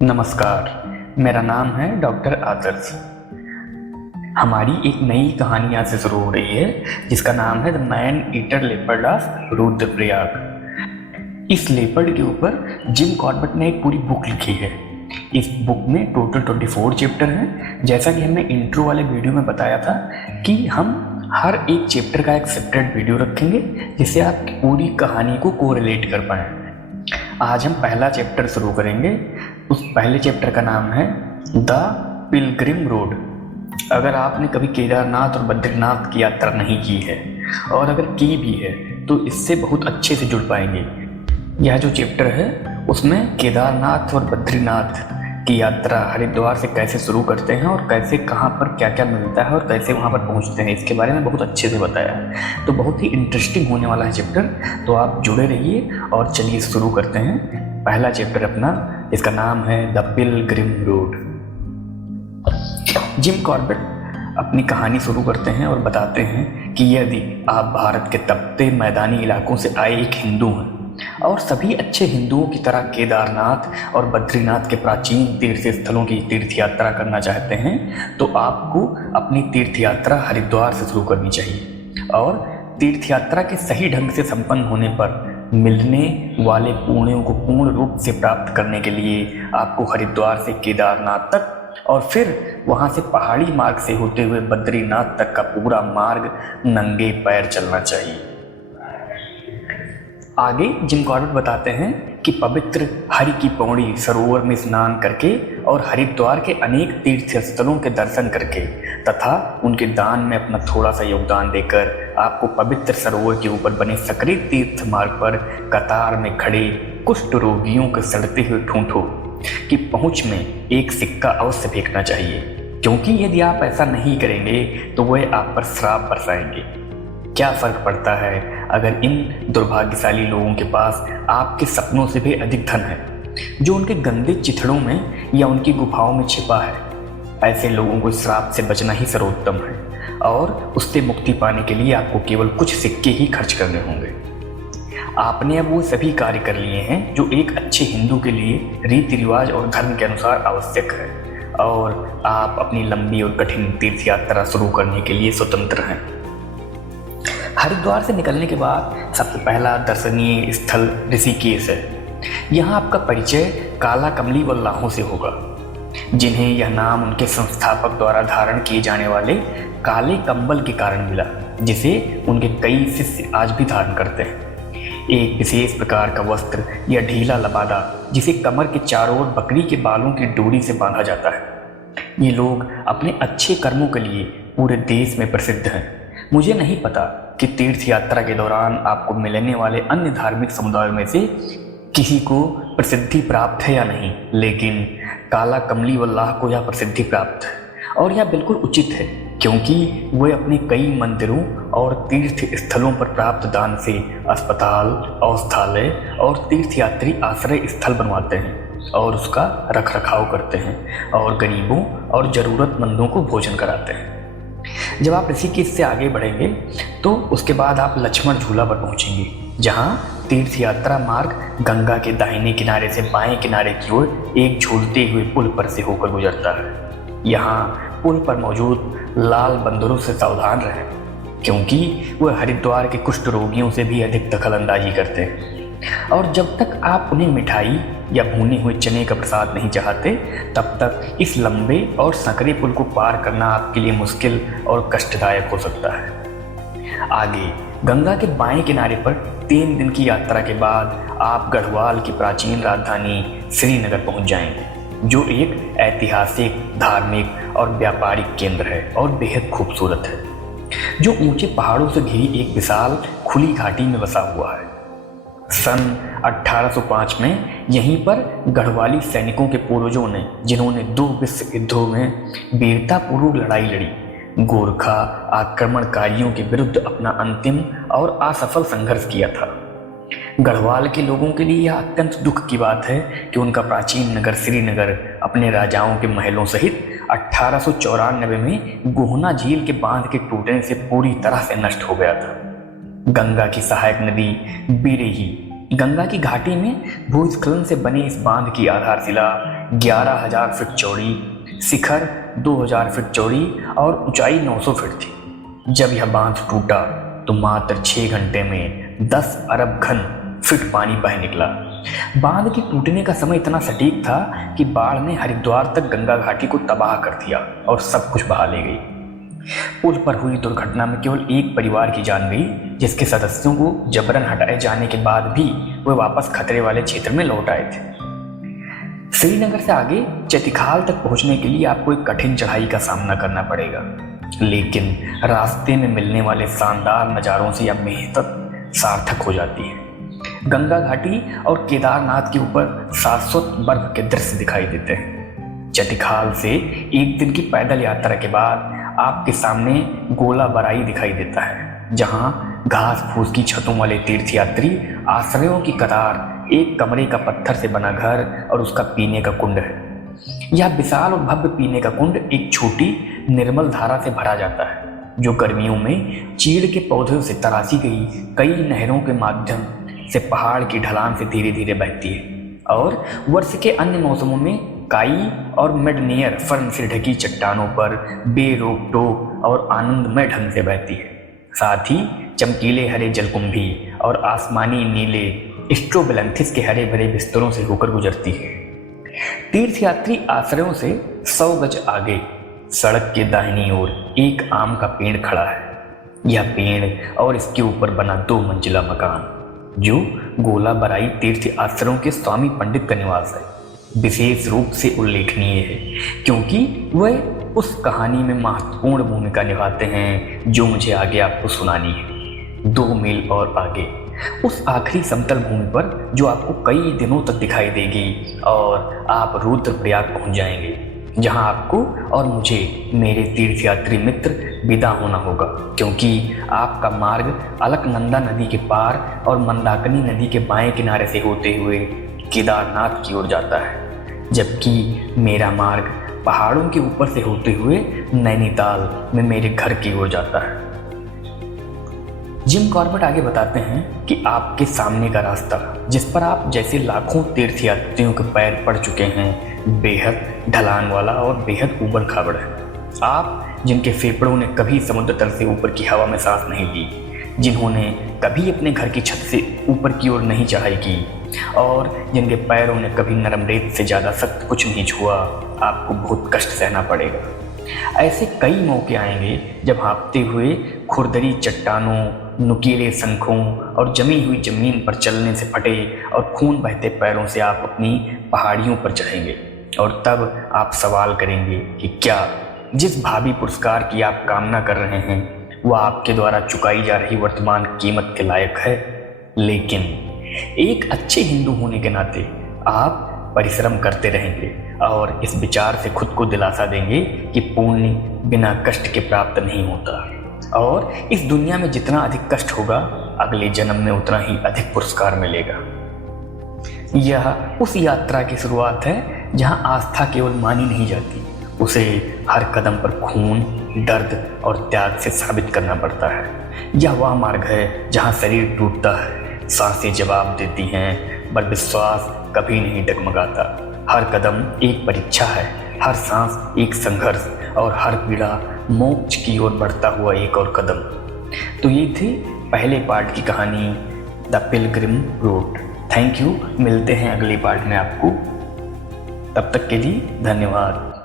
नमस्कार, मेरा नाम है डॉक्टर आदर्श। हमारी एक नई कहानी आज से शुरू हो रही है जिसका नाम है the man eater leopard of Rudraprayag. इस लेपर्ड के ऊपर जिम कॉर्बेट ने एक पूरी बुक लिखी है। इस बुक में टोटल 24 चैप्टर हैं। जैसा कि हमने इंट्रो वाले वीडियो में बताया था कि हम हर एक चैप्टर का एक सेपरेट वीडियो रखेंगे जिससे आप पूरी कहानी को कोरिलेट कर पाएँ। आज हम पहला चैप्टर शुरू करेंगे। उस पहले चैप्टर का नाम है द पिलग्रिम रोड। अगर आपने कभी केदारनाथ और बद्रीनाथ की यात्रा नहीं की है और अगर की भी है तो इससे बहुत अच्छे से जुड़ पाएंगे। यह जो चैप्टर है उसमें केदारनाथ और बद्रीनाथ की यात्रा हरिद्वार से कैसे शुरू करते हैं और कैसे कहाँ पर क्या क्या मिलता है और कैसे वहाँ पर पहुँचते हैं इसके बारे में बहुत अच्छे से बताया है। तो बहुत ही इंटरेस्टिंग होने वाला है चैप्टर, तो आप जुड़े रहिए और चलिए शुरू करते हैं पहला चैप्टर अपना, इसका नाम है the Pilgrim road. Jim Corbett अपनी कहानी शुरू करते हैं और बताते हैं कि यदि आप भारत के तपते मैदानी इलाकों से आए एक हिंदू हैं और सभी अच्छे हिंदुओं की तरह केदारनाथ और बद्रीनाथ के प्राचीन तीर्थ स्थलों की तीर्थ यात्रा करना चाहते हैं तो आपको अपनी तीर्थ यात्रा हरिद्वार से शुरू करनी चाहिए। और तीर्थ यात्रा के सही ढंग से संपन्न होने पर मिलने वाले पुण्यों को पूर्ण रूप से प्राप्त करने के लिए आपको हरिद्वार से केदारनाथ तक और फिर वहां से पहाड़ी मार्ग से होते हुए बद्रीनाथ तक का पूरा मार्ग नंगे पैर चलना चाहिए। आगे जिम कॉर्बेट बताते हैं कि पवित्र हरि की पौड़ी सरोवर में स्नान करके और हरिद्वार के अनेक तीर्थ स्थलों के दर्शन करके तथा उनके दान में अपना थोड़ा सा योगदान देकर आपको पवित्र सरोवर के ऊपर बने सकरे तीर्थ मार्ग पर कतार में खड़े कुष्ठ रोगियों के सड़ते हुए ठूंठों की पहुंच में एक सिक्का अवश्य फेंकना चाहिए, क्योंकि यदि आप ऐसा नहीं करेंगे तो वह आप पर श्राप बरसाएंगे। क्या फर्क पड़ता है अगर इन दुर्भाग्यशाली लोगों के पास आपके सपनों से भी अधिक धन है जो उनके गंदे चिथड़ों में या उनकी गुफाओं में छिपा है। ऐसे लोगों को श्राप से बचना ही सर्वोत्तम है और उससे मुक्ति पाने के लिए आपको केवल कुछ सिक्के ही खर्च करने होंगे। आपने अब वो सभी कार्य कर लिए हैं जो एक अच्छे हिंदू के लिए रीति रिवाज और धर्म के अनुसार आवश्यक है और आप अपनी लंबी और कठिन तीर्थ यात्रा शुरू करने के लिए स्वतंत्र हैं। हरिद्वार से निकलने के बाद सबसे पहला दर्शनीय स्थल ऋषिकेश है। यहाँ आपका परिचय काला कमली वल्लाहों से होगा, जिन्हें यह नाम उनके संस्थापक द्वारा धारण किए जाने वाले काले कंबल के कारण मिला, जिसे उनके कई शिष्य आज भी धारण करते हैं। एक विशेष प्रकार का वस्त्र या ढीला लबादा जिसे कमर के चारों ओर बकरी के बालों की डोरी से बांधा जाता है। ये लोग अपने अच्छे कर्मों के लिए पूरे देश में प्रसिद्ध हैं। मुझे नहीं पता कि तीर्थ यात्रा के दौरान आपको मिलने वाले अन्य धार्मिक समुदायों में से किसी को प्रसिद्धि प्राप्त है या नहीं, लेकिन काला कमली वल्लाह को यह प्रसिद्धि प्राप्त है और यह बिल्कुल उचित है, क्योंकि वे अपने कई मंदिरों और तीर्थ स्थलों पर प्राप्त दान से अस्पताल, औषधालय और तीर्थयात्री आश्रय स्थल बनवाते हैं और उसका रख रखाव करते हैं और गरीबों और ज़रूरतमंदों को भोजन कराते हैं। जब आप ऋषिकेश से आगे बढ़ेंगे तो उसके बाद आप लक्ष्मण झूला पर पहुंचेंगे, जहां तीर्थ यात्रा मार्ग गंगा के दाहिने किनारे से बाएं किनारे की ओर एक झूलते हुए पुल पर से होकर गुजरता है। यहाँ पुल पर मौजूद लाल बंदरों से सावधान रहें, क्योंकि वह हरिद्वार के कुष्ठ रोगियों से भी अधिक दखलंदाजी करते हैं और जब तक आप उन्हें मिठाई या भुने हुए चने का प्रसाद नहीं चाहते तब तक इस लंबे और संकरे पुल को पार करना आपके लिए मुश्किल और कष्टदायक हो सकता है। आगे गंगा के बाएं किनारे पर 3 दिन की यात्रा के बाद आप गढ़वाल की प्राचीन राजधानी श्रीनगर पहुंच जाएंगे, जो एक ऐतिहासिक, धार्मिक और व्यापारिक केंद्र है और बेहद खूबसूरत है, जो ऊंचे पहाड़ों से घिरी एक विशाल खुली घाटी में बसा हुआ है। सन 1805 में यहीं पर गढ़वाली सैनिकों के पूर्वजों ने, जिन्होंने 2 विश्व युद्धों में वीरतापूर्वक लड़ाई लड़ी, गोरखा आक्रमणकारियों के विरुद्ध अपना अंतिम और असफल संघर्ष किया था। गढ़वाल के लोगों के लिए यह अत्यंत दुख की बात है कि उनका प्राचीन नगर श्रीनगर अपने राजाओं के महलों सहित 1894 में गोहना झील के बांध के टूटने से पूरी तरह से नष्ट हो गया था। गंगा की सहायक नदी बिरेही गंगा की घाटी में भूस्खलन से बने इस बांध की आधारशिला 11,000 फीट चौड़ी, शिखर 2,000 फीट चौड़ी और ऊंचाई 900 फीट थी। जब यह बांध टूटा तो मात्र 6 घंटे में 10 अरब घन फीट पानी बह निकला। बांध के टूटने का समय इतना सटीक था कि बाढ़ ने हरिद्वार तक गंगा घाटी को तबाह कर दिया और सब कुछ बहा ले गई। पुल पर हुई दुर्घटना में केवल एक परिवार की जान गई, जिसके सदस्यों को जबरन हटाए जाने के बाद भी वे वापस खतरे वाले क्षेत्र में लौट आए थे। श्रीनगर से आगे चतिखाल तक पहुंचने के लिए आपको एक कठिन चढ़ाई का सामना करना पड़ेगा, लेकिन रास्ते में मिलने वाले शानदार नज़ारों से यह मेहनत सार्थक हो जाती है। गंगा घाटी और केदारनाथ के ऊपर शाश्वत बर्फ के दृश्य दिखाई देते हैं। चतिखाल से एक दिन की पैदल यात्रा के बाद आपके सामने गोला बराई दिखाई देता है, जहां घास फूस की छतों वाले तीर्थयात्री आश्रयों की कतार, एक कमरे का पत्थर से बना घर और उसका पीने का कुंड है। यह विशाल और भव्य पीने का कुंड एक छोटी निर्मल धारा से भरा जाता है, जो गर्मियों में चीड़ के पौधों से तराशी गई कई नहरों के माध्यम से पहाड़ की ढलान से धीरे धीरे बहती है और वर्ष के अन्य मौसमों में काई और मेडनियर फर्न से ढकी चट्टानों पर बेरोक टोक और आनंदमय ढंग से बहती है। साथ ही चमकीले हरे जलकुंभी और आसमानी नीले स्ट्रोबेलंथिस के हरे भरे बिस्तरों से होकर गुजरती है। तीर्थयात्री आश्रयों से 100 गज आगे सड़क के दाहिनी ओर एक आम का पेड़ खड़ा है। यह पेड़ और इसके ऊपर बना 2 मंजिला मकान, जो गोला बराई तीर्थ आश्रम के स्वामी पंडित का निवास है, विशेष रूप से उल्लेखनीय है क्योंकि वह उस कहानी में महत्वपूर्ण भूमिका निभाते हैं जो मुझे आगे आपको सुनानी है। 2 मील और आगे उस आखिरी समतल भूमि पर जो आपको कई दिनों तक दिखाई देगी और आप रुद्रप्रयाग पहुंच जाएंगे, जहां आपको और मुझे मेरे तीर्थयात्री मित्र विदा होना होगा, क्योंकि आपका मार्ग अलकनंदा नदी के पार और मंदाकिनी नदी के बाएं किनारे से होते हुए केदारनाथ की ओर जाता है, जबकि मेरा मार्ग पहाड़ों के ऊपर से होते हुए नैनीताल में मेरे घर की ओर जाता है। जिम कॉर्बेट आगे बताते हैं कि आपके सामने का रास्ता, जिस पर आप जैसे लाखों तीर्थयात्रियों के पैर पड़ चुके हैं, बेहद ढलान वाला और बेहद उबड़ खाबड़ है। आप जिनके फेफड़ों ने कभी समुद्र तल से ऊपर की हवा में सांस नहीं ली, जिन्होंने कभी अपने घर की छत से ऊपर की ओर नहीं चढ़ाई की और जिनके पैरों ने कभी नरम रेत से ज़्यादा सख्त कुछ नहीं छुआ, आपको बहुत कष्ट सहना पड़ेगा। ऐसे कई मौके आएंगे जब हाँफते हुए खुरदरी चट्टानों, नुकीले शंखों और जमी हुई जमीन पर चलने से फटे और खून बहते पैरों से आप अपनी पहाड़ियों पर चढ़ेंगे और तब आप सवाल करेंगे कि क्या जिस भावी पुरस्कार की आप कामना कर रहे हैं वह आपके द्वारा चुकाई जा रही वर्तमान कीमत के लायक है। लेकिन एक अच्छे हिंदू होने के नाते आप परिश्रम करते रहेंगे और इस विचार से खुद को दिलासा देंगे कि पुण्य बिना कष्ट के प्राप्त नहीं होता और इस दुनिया में जितना अधिक कष्ट होगा, अगले जन्म में उतना ही अधिक पुरस्कार मिलेगा। यह उस यात्रा की शुरुआत है जहां आस्था केवल मानी नहीं जाती, उसे हर कदम पर खून, दर्द और त्याग से साबित करना पड़ता है। यह वह मार्ग है जहां शरीर टूटता है, सांसें जवाब देती हैं, पर विश्वास कभी नहीं डगमगाता। हर कदम एक परीक्षा है, हर सांस एक संघर्ष और हर पीड़ा मोक्ष की ओर बढ़ता हुआ एक और कदम। तो ये थी पहले पार्ट की कहानी the Pilgrim road. Thank you, मिलते हैं अगले पार्ट में आपको। तब तक के लिए धन्यवाद।